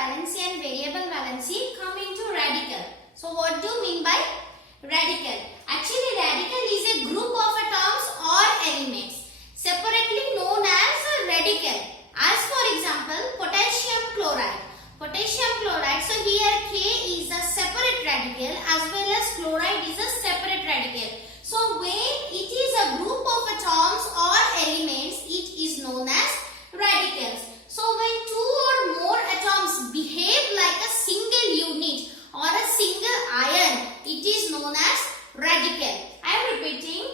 valency and variable valency come into radical. So what do you mean by radical? Actually radical is a group of atoms or elements separately known as a radical. As for example potassium chloride. Potassium chloride, so here K is a separate radical as well as chloride is a separate radical. So when it is a group of atoms or elements, it is known as radicals. So when two or more atoms behave like a single unit or a single ion, it is known as radical. I am repeating,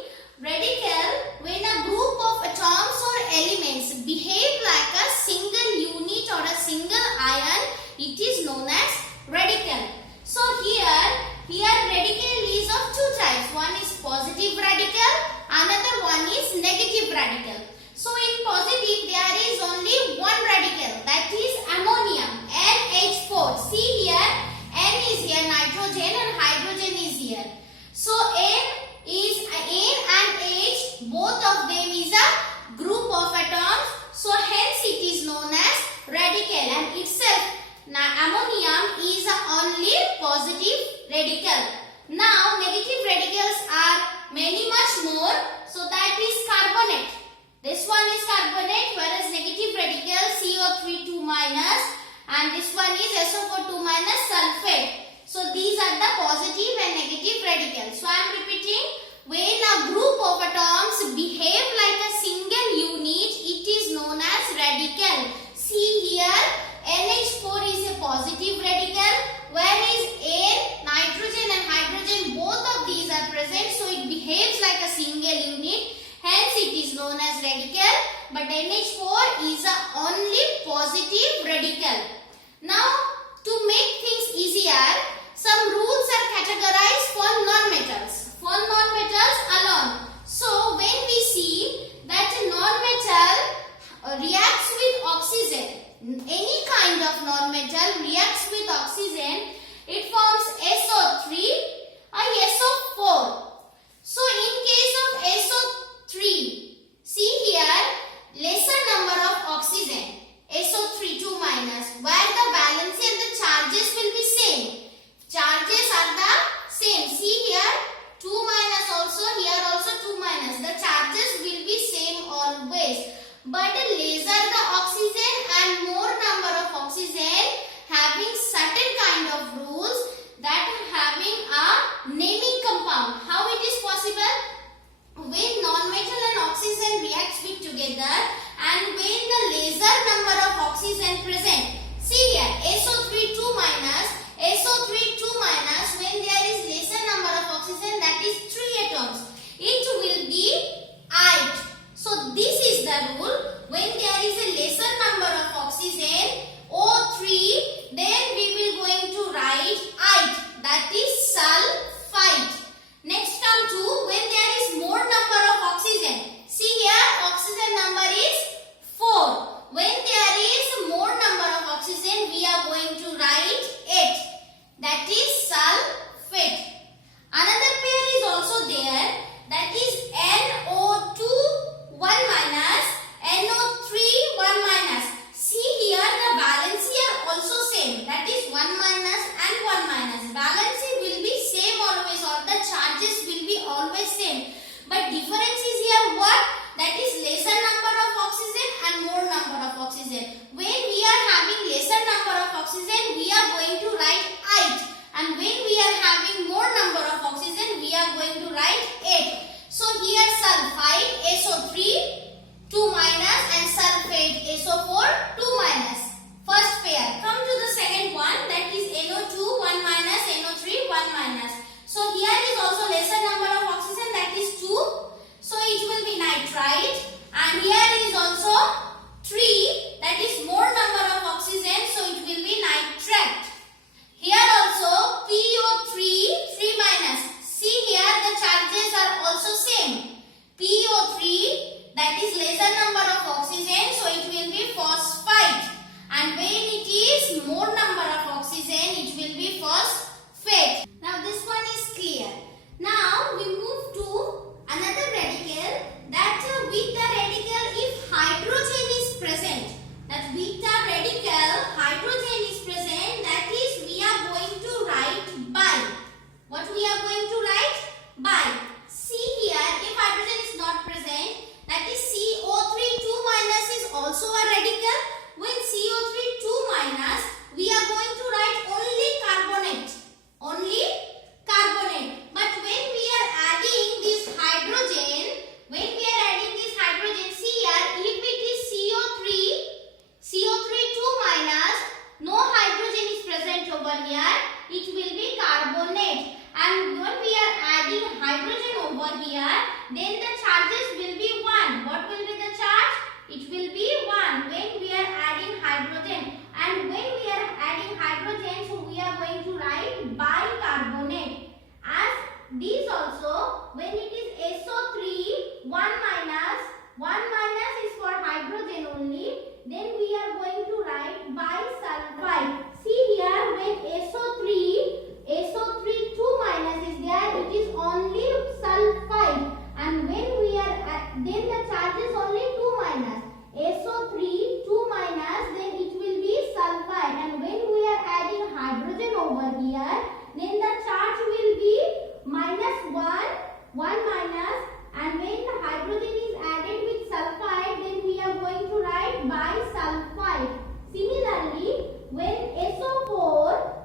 radical when a group of atoms or elements behave like a single unit or a single ion, it is known as radical. So here radical is of two types. One is positive radical, another one is negative radical. So in positive there is only one radical, that is ammonium, NH4. See here, N is here nitrogen and hydrogen is here. So N and H, both of them is a group of atoms. So hence it is known as radical, and itself ammonium is a only positive radical. Now negative radicals are many much more. So that is carbonate. This one is carbonate, whereas negative radical CO3 2 minus, and this one is SO4 2 minus sulfate. So these are the positive and negative radicals. So I am repeating, when a group of atoms behave like a single unit, it is known as radical. See here, NH4 is a positive radical, whereas air, nitrogen and hydrogen, both of these are present, so it behaves like a single unit. Hence it is known as radical, but NH4 is a only positive radical. Now to make things easier, some rules are categorized for non-metals. For non-metals alone. So when we see that a non-metal reacts with oxygen, any kind of non-metal reacts with oxygen, it forms SO3 or SO4. So in case of SO3, see here, lesser number of oxygen, SO3 2 minus, where the valency and the charges will be same. Charges are the same. See here, 2 minus also, here also 2 minus. The charges will be same always. But lesser the oxygen and more number of oxygen, having certain kind of rules, that having a naming compound. How it is possible? When non-metal and oxygen reacts with together, and when the lesser number of oxygen present. See here, SO3 2 minus, SO3 2 minus, when there is lesser number of oxygen, that is 3 atoms, it will be ite. So this is the rule. When there is a lesser number of oxygen, O3, then we will going to write ite, that is sulfite. Next come to when there is more number of oxygen. See here, oxygen number is 4. When there is more number of oxygen, we are going to write 8. That is sulfate. Another pair is also there. That is NO2 1 minus, NO3 1 minus. See here, the valency are also same. That is 1 minus and 1 minus. Valency will be same always, or the charges will be always same. But difference is here what? That is lesser number of oxygen and more number of oxygen. When we are having lesser number of oxygen, we are going to write ite. And when we are having more number of oxygen, we are going to write 8. So here sulfite SO3 2 minus and sulfate SO4 2 minus. First pair. Come to the second one, that is NO2 1 minus, NO3 1 minus. So here is also lesser number of oxygen, that is 2. So it will be nitrite, and here is also 3, that is more number of oxygen, so it will be nitrate. Here also PO3 3 minus. See here, the charges are also same. PO3, that is lesser number of oxygen, so it will be phosphate. then the charges will be 1. What will be the charge? It will be 1 when we are adding hydrogen. And when we are adding hydrogen, so we are going to write bicarbonate. As these also, when it is SO3, 1 minus is for hydrogen only, then we are going to write bisulfite. See here, when SO3 2 minus is there, it is only sulfite. And when we are then the charge is only 2 minus. SO3 2 minus, then it will be sulfite. And when we are adding hydrogen over here, then the charge will be minus 1 minus. And when the hydrogen is added with sulfide, then we are going to write bisulfite. Similarly, when SO4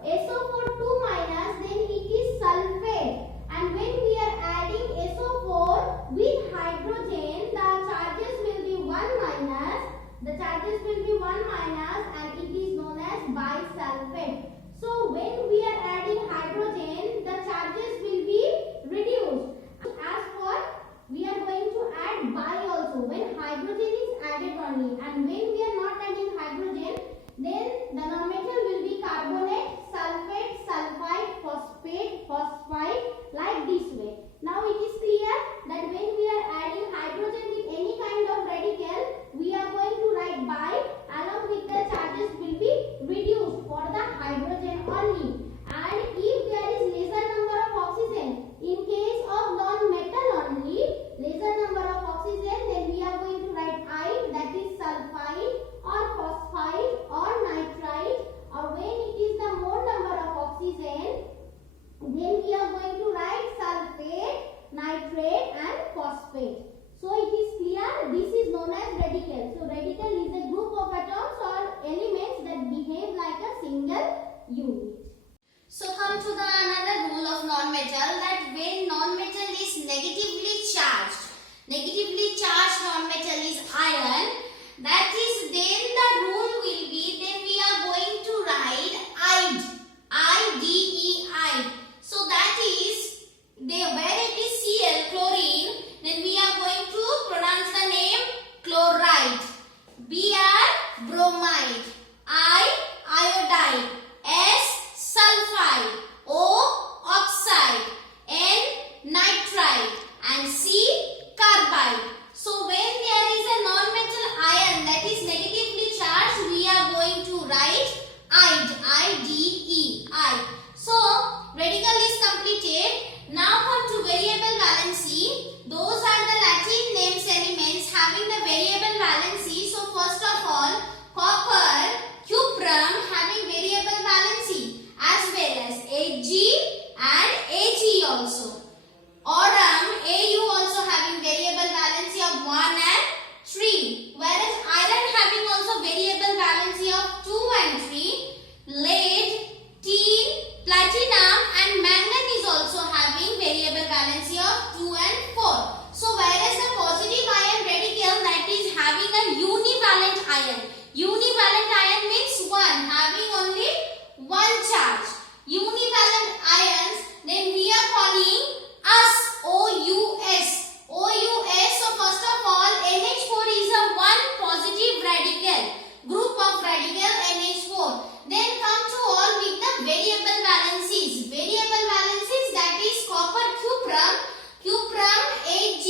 2 minus, then it is sulfate. And when we are adding SO4 with hydrogen, the charges will be 1 minus. The charges will be 1 minus, and it is known as bisulfate. So when we are adding hydrogen, the charges will be reduced. As for we are going to add bi also when hydrogen is added only, and when we are not adding hydrogen, then the non-metal will be carbonate, sulfate, sulfite, phosphate, phosphite, like this way. Now it is clear that when we are adding hydrogen with any kind of radical, we are going to write bi, along with the charges will be reduced for the hydrogen only. And if there is lesser number of oxygen, in case of non-metal only, lesser number of oxygen, then we are going to write I, that is sulfide or phosphide or nitrite. Or when it is the more number of oxygen, then we are going to write sulfate, nitrate and phosphate. So it is clear, this is known as radical. So radical is a group of atoms or elements that behave like a single unit. So come to the another rule of non-metal, that when non-metal is negatively charged non-metal is iron, that is then the rule will be, then we are going to write IDE, I-D-E-I. So that is, where it is Cl, chlorine, then we are going to pronounce the name chloride. Br, bromide. I, iodide. S, sulfide. O, oxide. N, nitrite. And C, carbide. So when there is a non-metal ion that is negatively charged, we are going to write IDE, I-D-E-I. So radical is completed. Now come to variable valency. Those are the Latin names elements having the variable valency. So first of all, copper, cuprum having variable valency, as well as Ag and Ag also. Aurum, Au also having variable valency of 1 and 3. Whereas iron having also variable valency of 2 and 3. Lead, tin, platinum and manganese also having variable valency of 2 and 4. So whereas the positive ion radical, that is having a univalent ion. Univalent ion means 1, having only 1 charge. Univalent ions, then we are calling us, OUS. OUS, so first of all, NH4 is a one positive radical, group of radical NH4. Then come to all with the variable valencies. Variable valencies, that is copper, cuprum, Ag,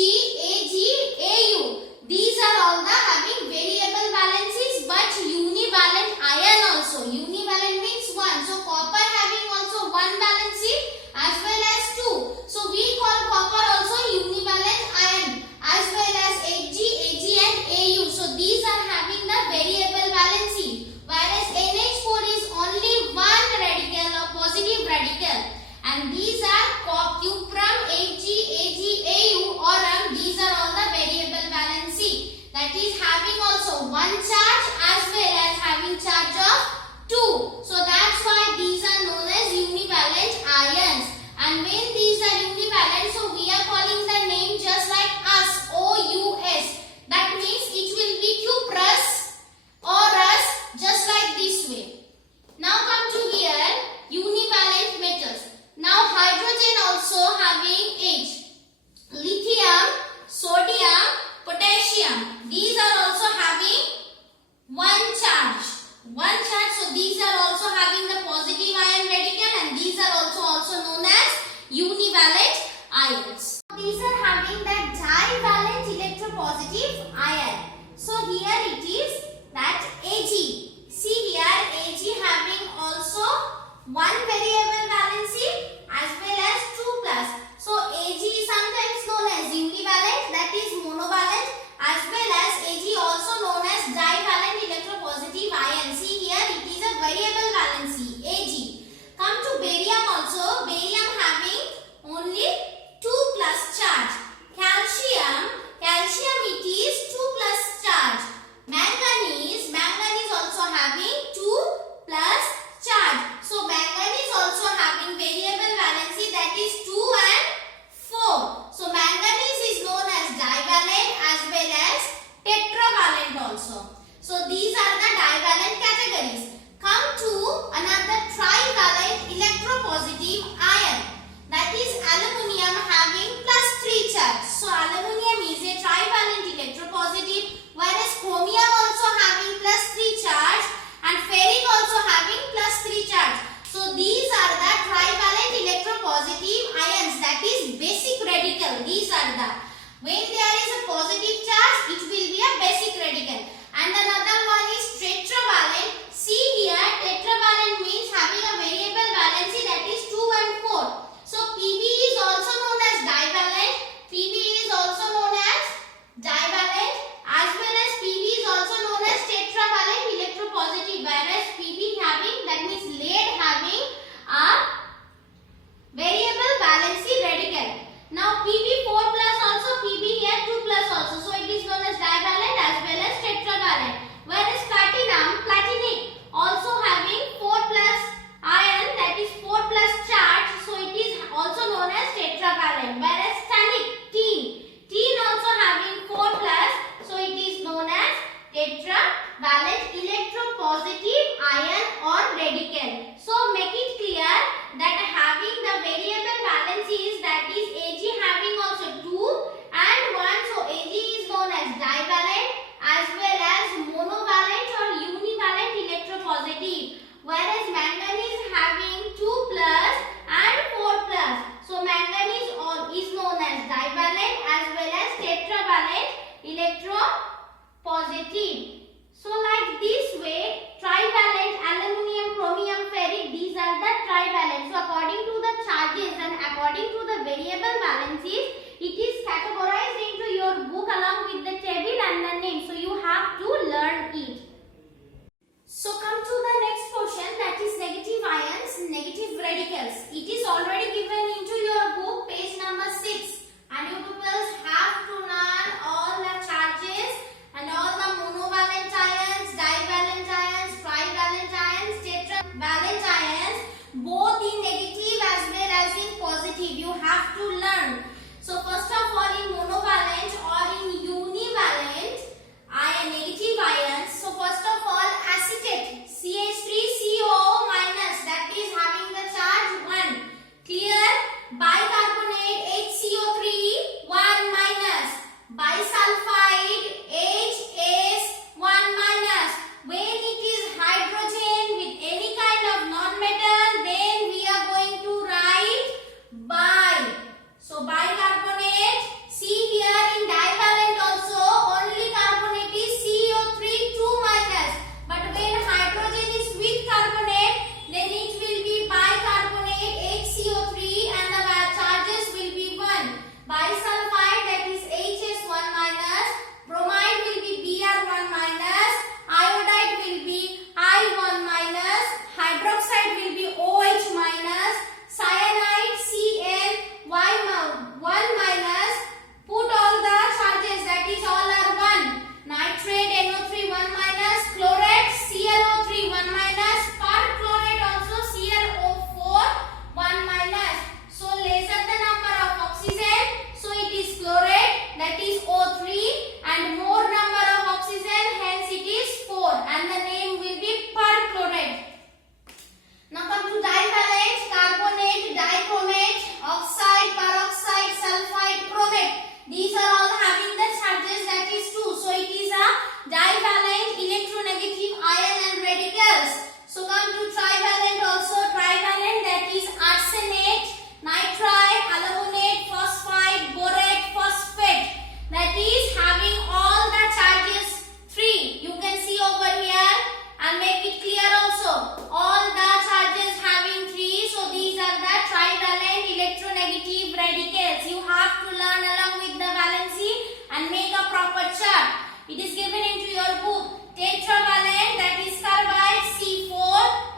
Au. These are all the having variable valencies, but univalent ion also. Univalent means 1. So copper having also one charge. So these are also having the positive ion radical, and these are also known as univalent ions. These are having that divalent electropositive ion. So here it is that Ag. See here Ag having also one variable valency as well as 2 plus. So Ag is sometimes known as univalent, that is monovalent, as well as Ag also known as divalent electropositive ion. See here it is a variable valency Ag. Come to barium also. Barium having only 2 plus charge. Calcium it is 2 plus charge. Manganese also having 2 plus charge. So manganese also having variable valency, that is 2 and 4. So manganese is known as divalent as well as tetravalent also. So these are the divalent categories. Come to another trivalent electropositive ion, that is aluminium having plus 3 charge. So aluminium is a trivalent electropositive, whereas chromium also having plus 3 charge and ferric also having plus 3 charge. So these are the trivalent electropositive ions, that is basic radical. These are the, when there is a positive charge, it will be a basic radical. And another one is tetravalent. See here, tetravalent means having a variable valency, that is 2 and 4. So Pb is also known as divalent. Pb is also known as divalent, as well as Pb is also known as tetravalent electropositive, whereas Pb having, that means lead having a variable valency radical. Now Pb4 plus also, Pb here 2 plus also. So it is known as divalent as well as tetravalent. Whereas platinic also having 4 plus ion, that is 4 plus charge. So it is also known as tetravalent. Whereas tin also having 4 plus. So it is known as tetravalent electropositive ion or radical. So make it clear that having the variable valencies, that is Ag having also 2 and 1. So Ag is known as divalent as well as monovalent or univalent electropositive, whereas manganese having 2 plus and 4 plus. So manganese is known as divalent as well as tetravalent electropositive. So like this way, trivalent, aluminium, chromium, ferric, these are the trivalent. So according to the charges and according to the variable valencies, it is categorized into your book along with the table and the name. So you have to learn it. So come to the next portion, that is negative ions, negative radicals. It is already given into your book, page number 6. And you pupils have to learn all the charges and all the monovalent ions, divalent ions, trivalent ions, tetravalent ions, both in negative as well as in positive. You have to learn. So first of all, in monovalent or in univalent ion, negative ions. So first of all, acetate, CH3COO minus, that is having the charge 1. Clear? all the charges having 3, so these are the trivalent electronegative radicals. You have to learn along with the valency and make a proper chart. It is given into your book. Tetravalent, that is carbide, C4,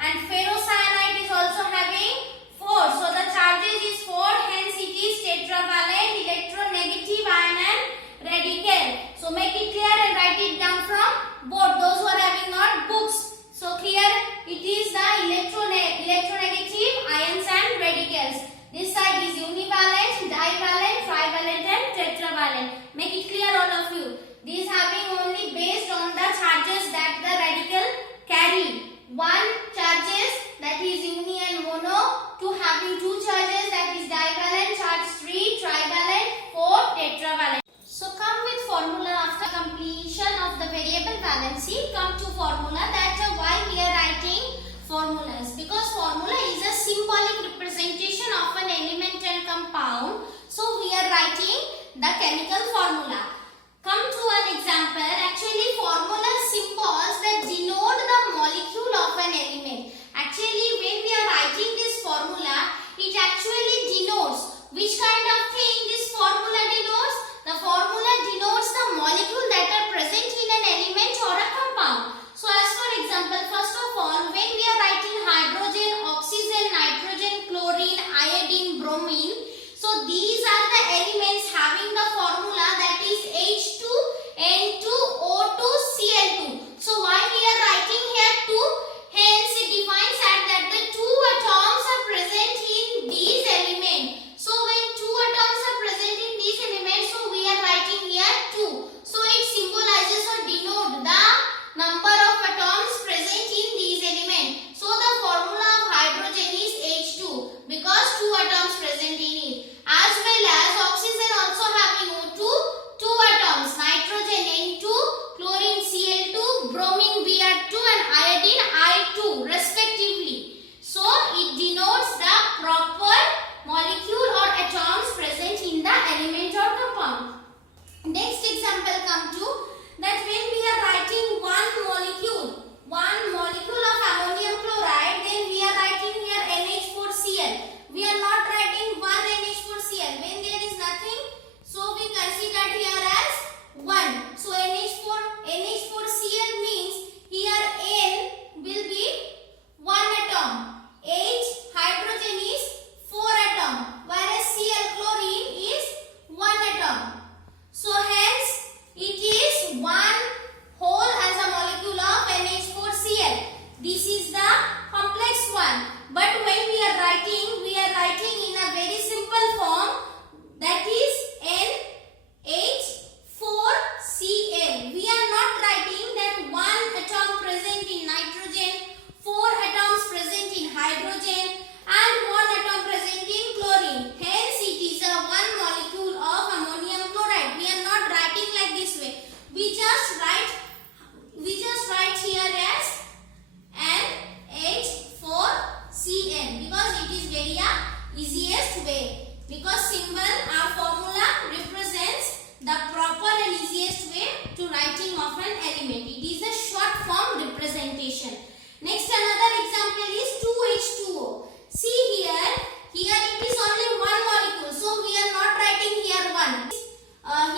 and ferrocyanide is also having 4. So the charges is 4, hence it is tetravalent electronegative ion and radical. So make it clear and write it down from board, those who are having not books. So here it is the electronegative ions and radicals. This side is univalent, divalent, trivalent and tetravalent. Make it clear all of you. These having only based on the charges that the radical carry. 1 charges, that is uni and mono, to having 2 charges, that is divalent, charge 3, trivalent, 4, tetravalent. So come with formula after completion of the variable valency. Come to formula, that why we are writing formulas, because formula is a symbolic representation of an element and compound. So we are writing the chemical formula. Come to an example. Actually formula symbols that denote the molecule of an element. Actually when we are writing this formula, it actually denotes which kind of thing this formula denotes. The formula denotes the molecule that are present in an element or a compound. So as for example, first of all, when we are writing hydrogen, oxygen, nitrogen, chlorine, iodine, bromine, so these are the elements having the formula that is H2N2O2Cl2. So why we are writing here 2? Hence it defines that the 2 atoms are present in these elements. So when 2 atoms are present in these elements, so we are writing here 2. So it symbolizes or denote the number of atoms present in these elements. So the formula of hydrogen is H2 because 2 atoms present in it. As well as oxygen also having O2, 2 atoms, nitrogen N2, chlorine Cl2, bromine Br2 and iodine I2 respectively. So it denotes the proper molecule or atoms present in the element or compound. Next example come to that when we are writing one molecule of ammonium chloride, then we are writing here NH4Cl. We are not writing one NH4Cl. When there is nothing, so we consider here as 1. So NH4Cl means here N will be 1 atom. H hydrogen is 4 atom, whereas Cl chlorine is 1 atom. So hence it is one whole as a molecule of NH4Cl. This is the complex one. But when we are writing in a very simple form, that is NH4Cl. We are not writing that 1 atom present in nitrogen, 4 atoms present in hydrogen and 1 atom present in chlorine. Hence it is a one molecule of ammonium chloride. We are not writing like this way. We just write here as NH4Cl because it is very easiest way. Because symbol or formula represents the proper and easiest way to writing of an element. It is a short form representation. Next another example is 2H2O. See here it is only one molecule. So we are not writing here 1.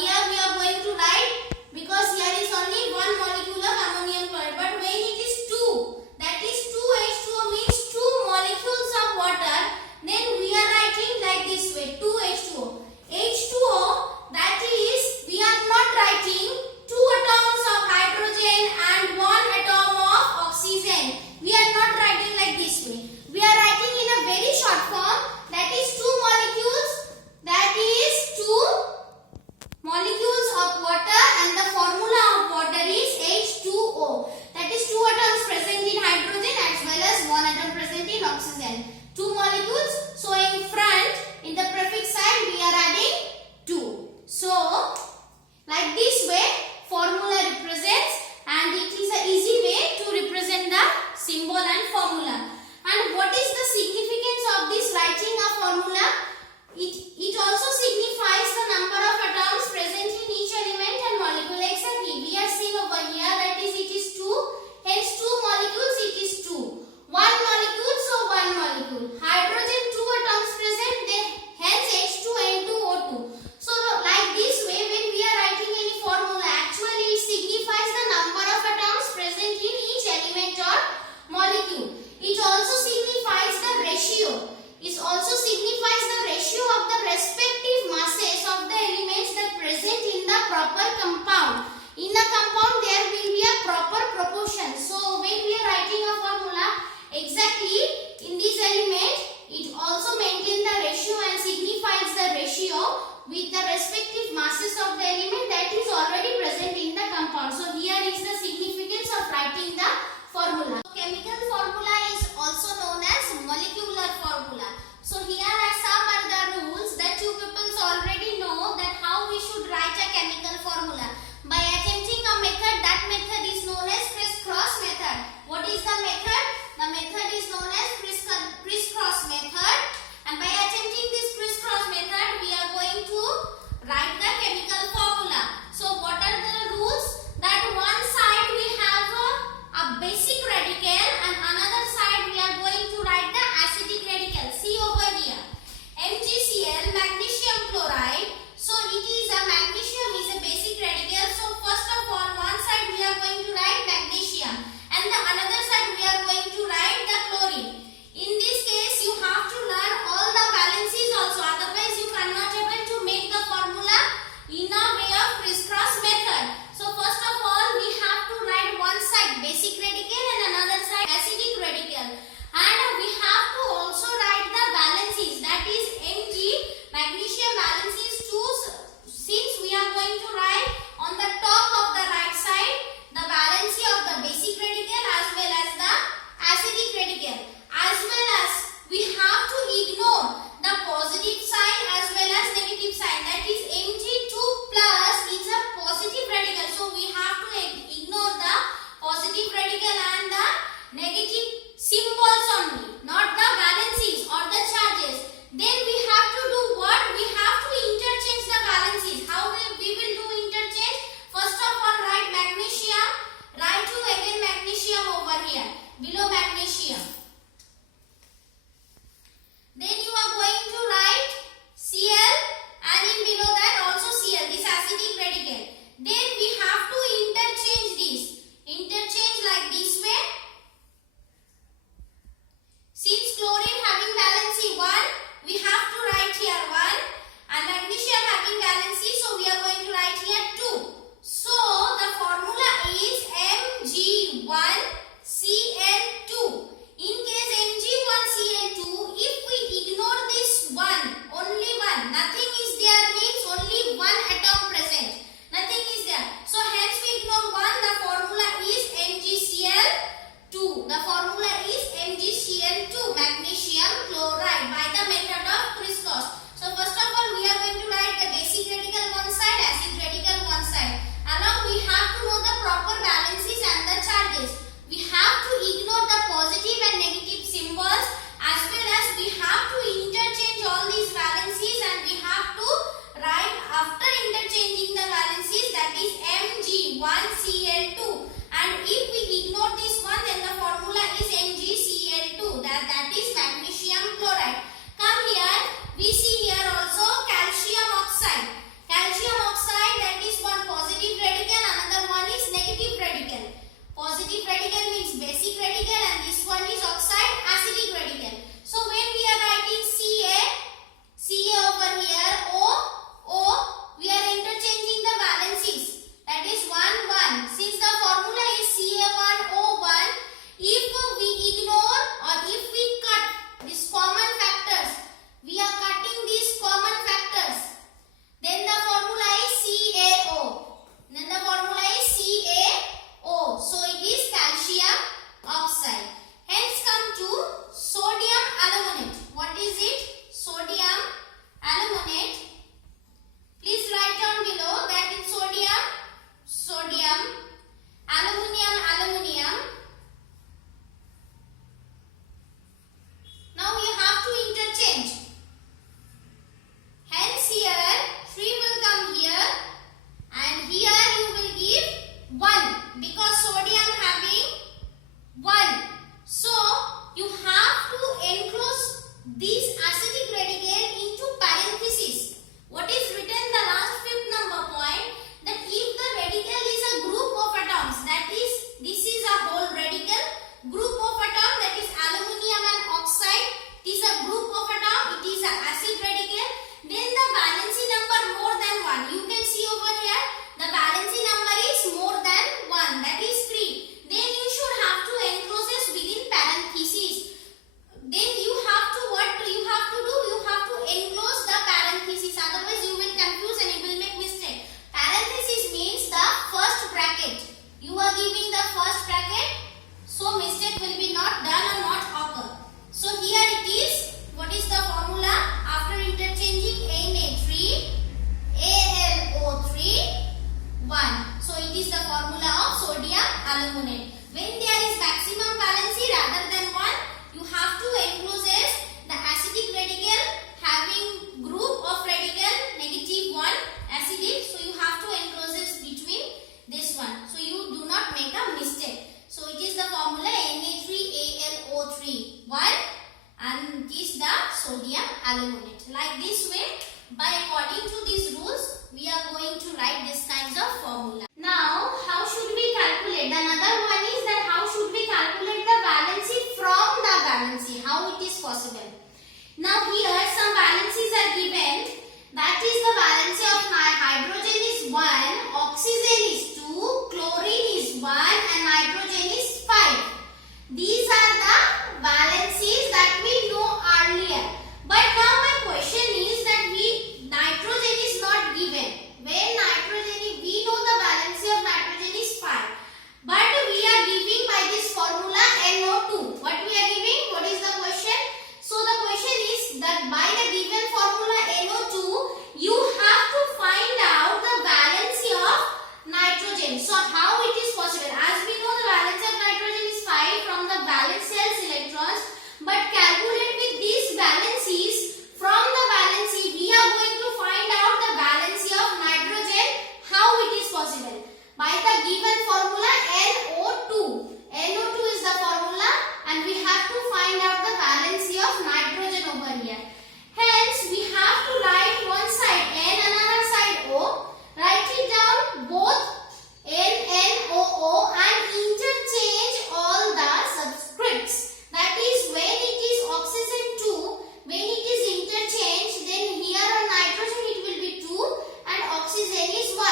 Here we are going to write because here is only one molecule of ammonium chloride. But when it is 2, that is 2H2O means 2 molecules of water, then we are writing like this way 2H2O. H2O, that is we are not writing 2 atoms of hydrogen and 1 atom of oxygen. We are not writing like this way. We are writing in a very short form, that is 2 molecules, that is 2 molecules of water and the formula of water is H2O. That is 2 atoms present in hydrogen as well as 1 atom present in oxygen. 2 molecules. So in front, in the prefix side, we are adding 2. So like this way, formula represents, and it is an easy way to represent the symbol and formula. And what is the significance of this writing a formula? It also signifies the number of atoms present in each element and molecule. Exactly, we are seeing over here that is it is 2, hence 2 molecules it is 2. chemical formula is also known as molecular formula. So here are some other rules that you people already know that how we should write a chemical formula. By attempting a method, that method is known as crisscross method. What is the method? The method is known as crisscross method. And by attempting this crisscross method, we are going to write the chemical formula. So what are the rules? That one side we have a basic radical and another side we are going to write the acidic radical. See over here. MgCl, magnesium chloride. So it is a magnesium is a basic radical. So first of all, one side we are going to write magnesium and the another side we are going to write the chlorine. In this case, you have to learn all the valencies also. Otherwise, you cannot able to make the formula in a way of crisscross method. So first of all, we have to write one side basic radical and another side मालूम होने चाहिए. Like this way, by according to these rules, we are going to write this kinds of formula. Now, how should we calculate? Another one is that how should we calculate the valency from the valency? How it is possible? Now here some valencies are given. That is the valency of hydrogen is 1, oxygen is 2, chlorine is 1 and nitrogen is 5. These are the valencies that we know earlier. But now my question is that nitrogen is not given. When nitrogen is, we know the valency of nitrogen is 5. But we are giving by this formula NO2. What we are giving? What is the question? So the question is that by the given formula NO2, you have to find out the valency of nitrogen. So how it is possible? As we know the valency of nitrogen is 5 from the valence shell's electrons, but calculate with these valencies. From the valency, we are going to find out the valency of nitrogen. How it is possible? By the given formula NO2. NO2 is the formula and we have to find out the valency of nitrogen over here. Hence, we have to write one side N, another side O. Write it down both N, N, O, O and interchange all the subscripts. That is when it is oxygen 2, when it is interchanged, then here on nitrogen it will be 2 and oxygen is 1.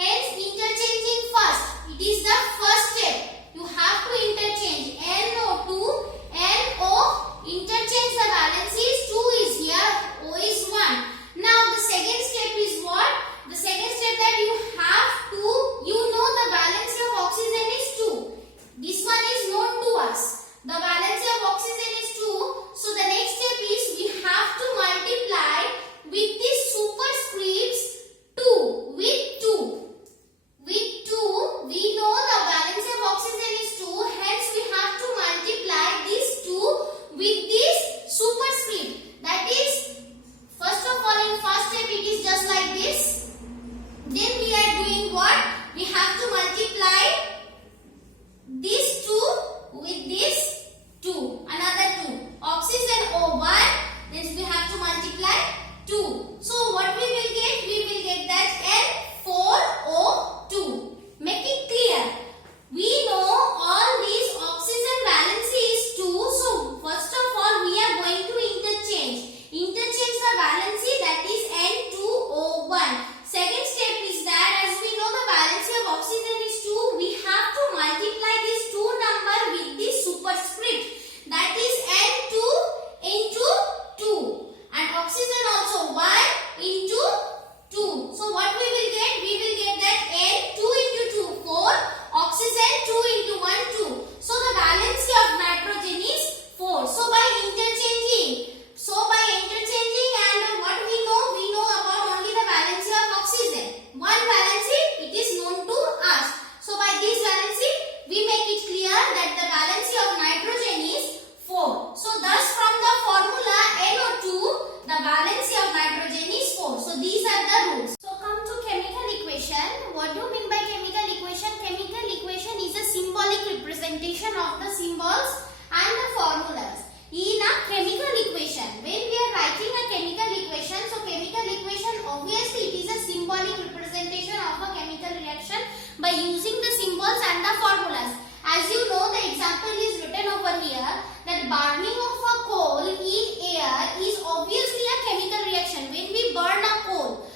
Hence, interchanging first. It is the first step. You have to interchange NO2, NO, interchange the valencies. 2 is here, O is 1. Now, the second step is what? The second step that you have to, you know the valency of oxygen is 2. This one is known to us. The valency of oxygen is 2. So, the next step is we have to multiply with this superscripts 2 with 2. With 2, we know the valency of oxygen is 2. Hence, we have to multiply this 2 with this superscript. That is, first of all, in first step, it is just like this. Then we are doing what? We have to multiply this 2 with this 2. Another 2. Oxygen O1. Then we have to multiply 2. So, what we will get? We will get that N4O2. Make it clear. We know all these oxygen valency is 2. So, first of all, we are going to interchange. Interchange the valency, that is N2O1. Second step is that as we know the valency of oxygen is 2, we have to multiply this 2 number with this superscript. That is N2 into 2. And oxygen also 1 into 2. So what we will get? We will get that N 2 into 2 4, oxygen 2 into 1 2. So the valency of nitrogen is 4. So by interchanging and what we know about only the valency of oxygen. One valency it is known to us. So by this valency we make it clear that the valency of nitrogen is 4. So thus from the formula NO2, the valency of nitrogen is 4. So these are the rules. So come to chemical equation. What do you mean by chemical equation? Chemical equation is a symbolic representation of the symbols and the formulas in a chemical equation. When we are writing a chemical equation, so chemical equation obviously it is a symbolic representation of a chemical reaction by using the symbols and the formulas. As you know, the example is written over here that burning of a coal in air is obviously a chemical reaction. When we burn a coal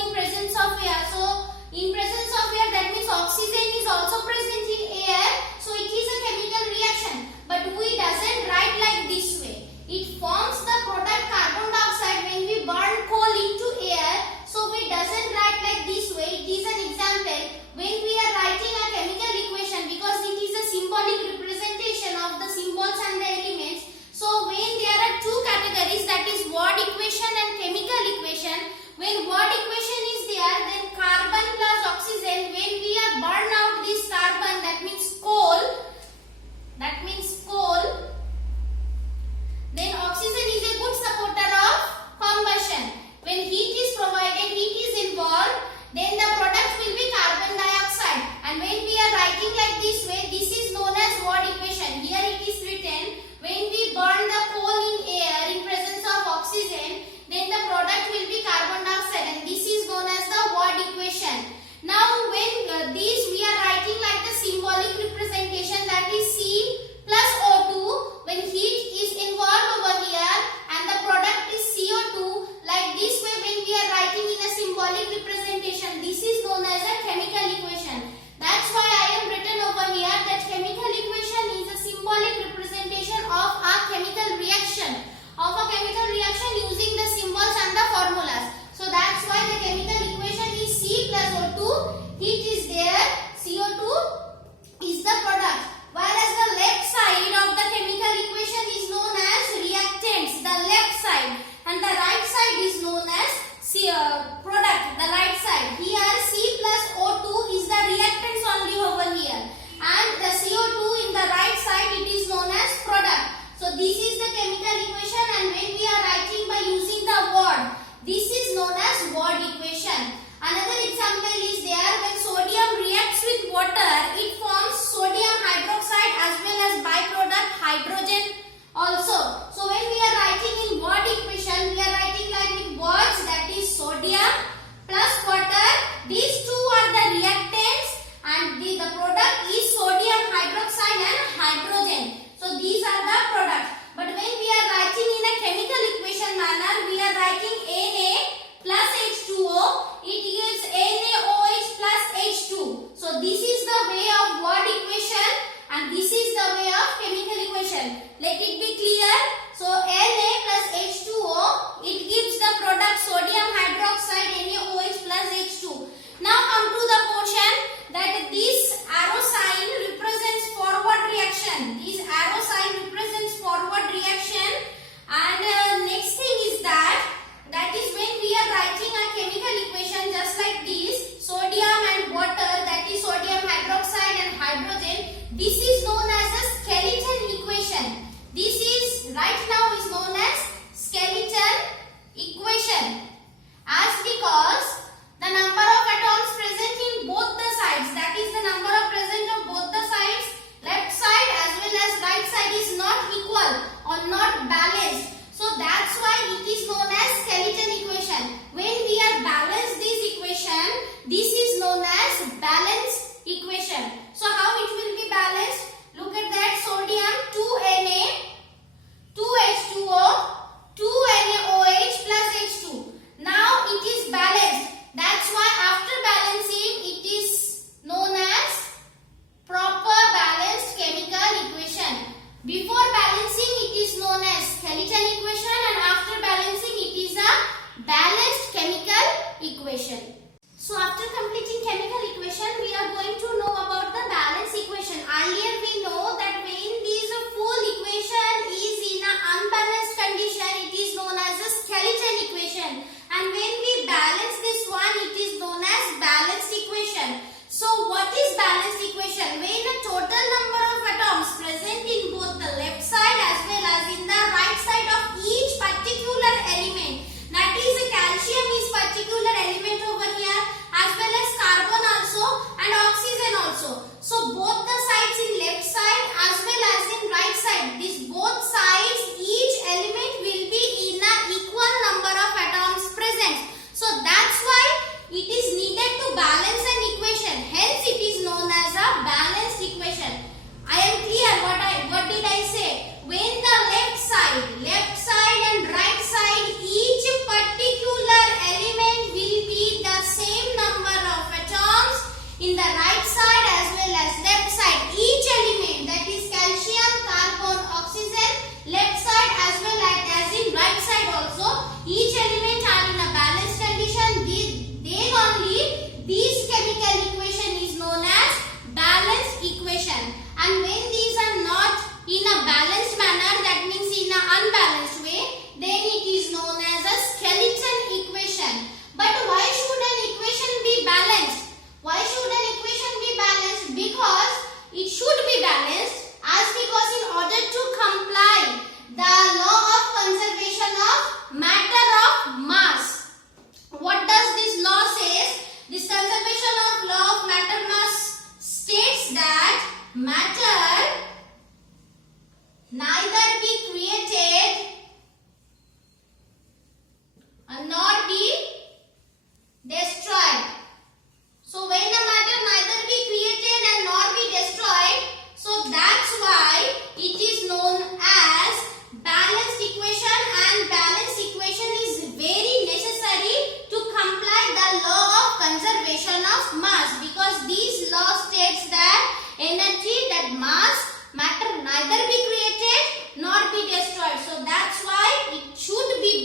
in presence of air, so in presence of air, that means oxygen is also present in air, so it is a chemical reaction. But we doesn't write like this way. It forms the product carbon dioxide when we burn coal into air, so we doesn't write like this way. It is an example when we are writing a chemical equation, because it is a symbolic representation of the symbols and the elements. So when there are two categories, that is word equation and chemical equation. When word equation is there, then carbon plus oxygen, when we are burn out this carbon, that means coal, then oxygen is a good supporter of combustion. When heat is provided, heat is involved, then the product will be carbon dioxide. And when we are writing like this way, this is known as word equation. Here it is written, when we burn the coal in air in presence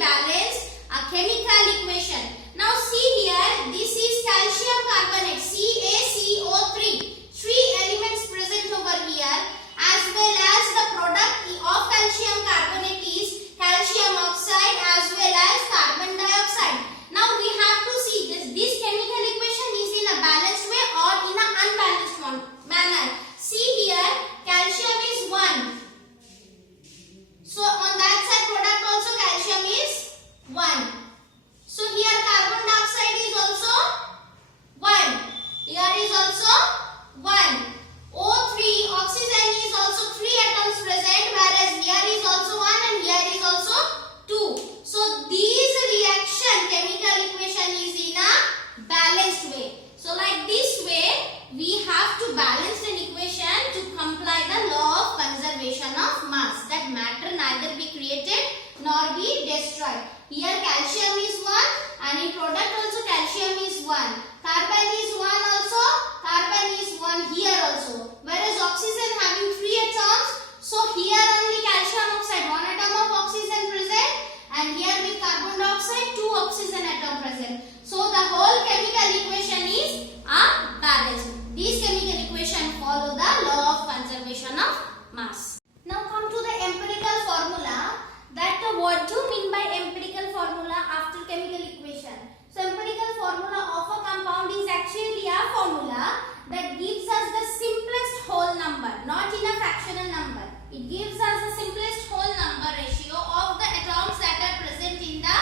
balanced chemical equation. Now see here, this is calcium carbonate CaCO3. Three elements present over here, as well as the product of calcium carbonate is calcium oxide as well as carbon dioxide. Now we have to see this chemical equation is in a balanced way or in an unbalanced manner. See here, calcium is 1. So on that side product also calcium is 1. So here carbon dioxide is also 1. Here is also 1. O3 oxygen is also 3 atoms present, whereas here is also 1 and here is also 2. So these reaction chemical equation is in a balanced way. So like this way we have to balance an equation to comply the law of conservation of mass, that matter neither be created nor be destroyed. Here calcium is 1 and in product also calcium is 1. Carbon is 1 also, carbon is 1 here also. Whereas oxygen having 3 atoms, so here only calcium oxide 1 atom of oxygen present, and here with carbon dioxide 2 oxygen atom present. So the whole chemical equation is balanced. This chemical equation follow the law of conservation of mass. Now come to the empirical formula. That what do you mean by empirical formula after chemical equation? So empirical formula of a compound is actually a formula that gives us the simplest whole number, not in a fractional number. It gives us the simplest whole number ratio of the atoms that are present in the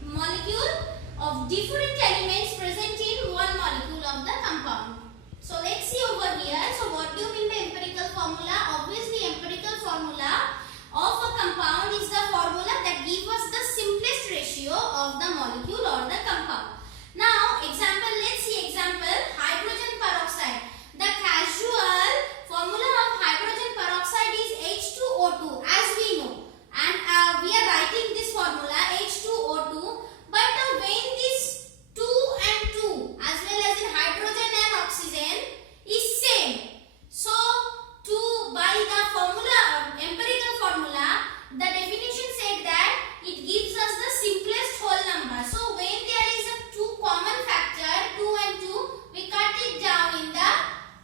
molecule of different elements present in one molecule of the compound. So let's see over here. So what do you mean by empirical formula? Obviously empirical formula of a compound is the formula that gives us the simplest ratio of the molecule or the compound. Now example, let's see example, hydrogen peroxide. The casual formula of hydrogen peroxide is H2O2 as we know, and we are writing this formula H2O2, but when this 2 and 2 as well as in hydrogen and oxygen is same, so by the formula, empirical formula, the definition said that it gives us the simplest whole number. So when there is a 2 common factor 2 and 2, we cut it down in the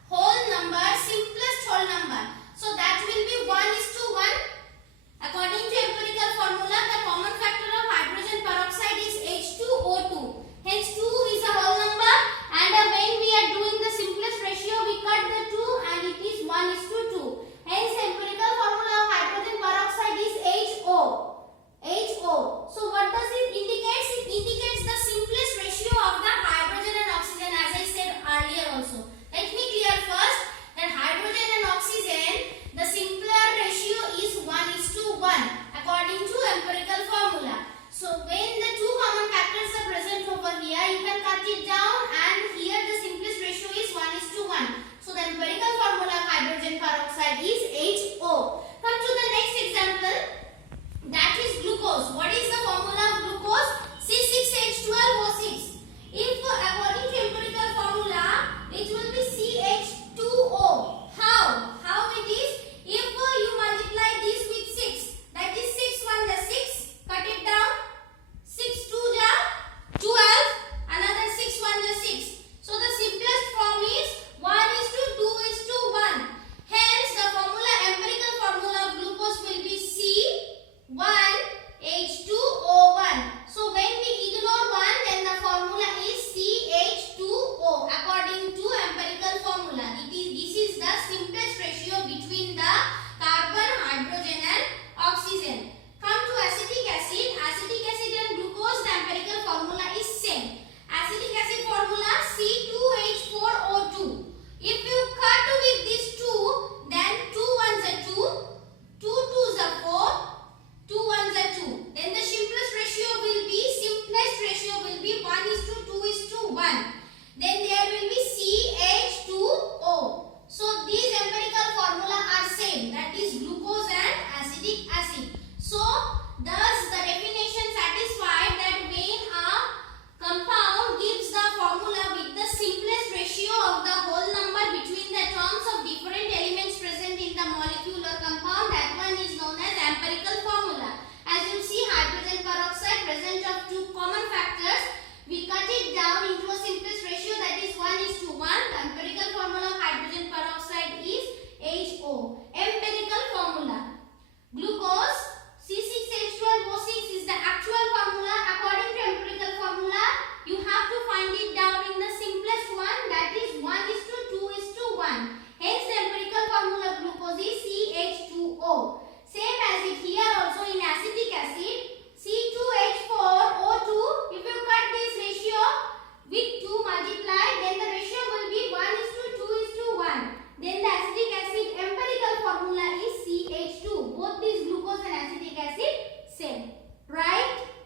whole number, simplest whole number. So that will be 1:1. According to empirical formula, the common factor of hydrogen peroxide is H2O2. Hence 2 is a whole number, and when we are doing the simplest ratio, we cut the 2 and it is 1:2. Hence empirical formula of hydrogen peroxide is HO. So what does it indicate? It indicates the simplest ratio of the hydrogen and oxygen, as I said earlier also. Let me clear first that hydrogen and oxygen, the simpler ratio is 1:1 according to empirical formula. So when the 2 common factors are present over here, you can cut it down, and here the simplest ratio is 1:1. So the empirical formula of hydrogen peroxide is HO. Come to the next example, that is glucose. What is the formula of glucose? C6H12O6. If according to empirical formula, it will be CH2O. How it is? If you multiply this with 6, that is 6 1 the 6, cut it down, 6 2 ja 12, another 6 1 the 6. So the simplest form is 1:2:1. Hence the formula, empirical formula of glucose will be C1H2O1. So when we ignore 1, then the formula is CH2O according to empirical formula. This is the simplest ratio between the find it down in the simplest one, that is 1:2:1. Hence the empirical formula of glucose is CH2O. Same as it here.